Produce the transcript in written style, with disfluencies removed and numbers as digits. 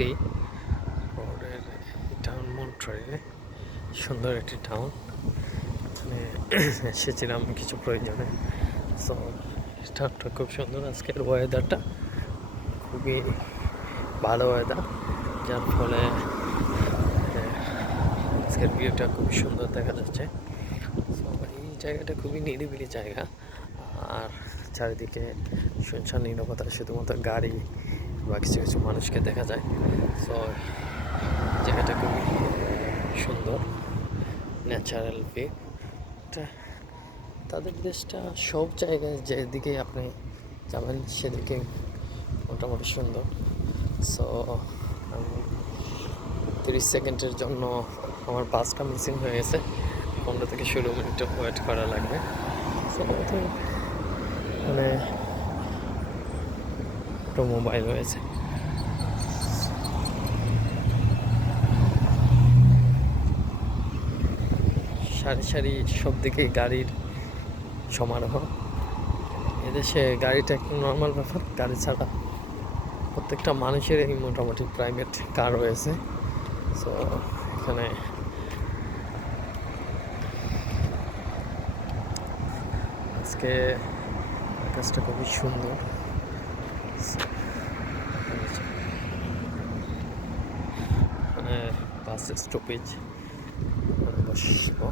City শহরের town মন্ট্রিলে সুন্দর একটি টাউন। এখানে এসেছিলাম কিছু প্রয়োজনে। সো টাউনটা খুব সুন্দর। আজকের ওয়েদারটা খুবই ভালো ওয়েদার, যার ফলে আজকের ভিউটা খুবই সুন্দর দেখা যাচ্ছে। সো এই জায়গাটা খুবই নিরিবিলি জায়গা, আর চারিদিকে শুনশান নীরবতা, শুধুমাত্র গাড়ি বা কিছু কিছু মানুষকে দেখা যায়। সো জায়গাটা খুবই সুন্দর, ন্যাচারাল ভিউ। তাদের দেশটা সব জায়গায় যেদিকে আপনি যাবেন সেদিকে মোটামুটি সুন্দর। সো আমি 30 সেকেন্ডের জন্য আমার বাসটা মিসিং হয়ে গেছে। 15 থেকে 16 মিনিট ওয়েট করা লাগবে। সো মানে একটা মোবাইল হয়েছে। সারি সারি সব দিকেই গাড়ির সমারোহ। এদেশে গাড়িটা একটু নর্মাল ব্যাপার, গাড়ি ছাড়া প্রত্যেকটা মানুষেরই মোটামুটি প্রাইভেট কার রয়েছে। সো এখানে আজকে আকাশটা খুবই সুন্দর। মানে বাস স্টপেজ বসবো।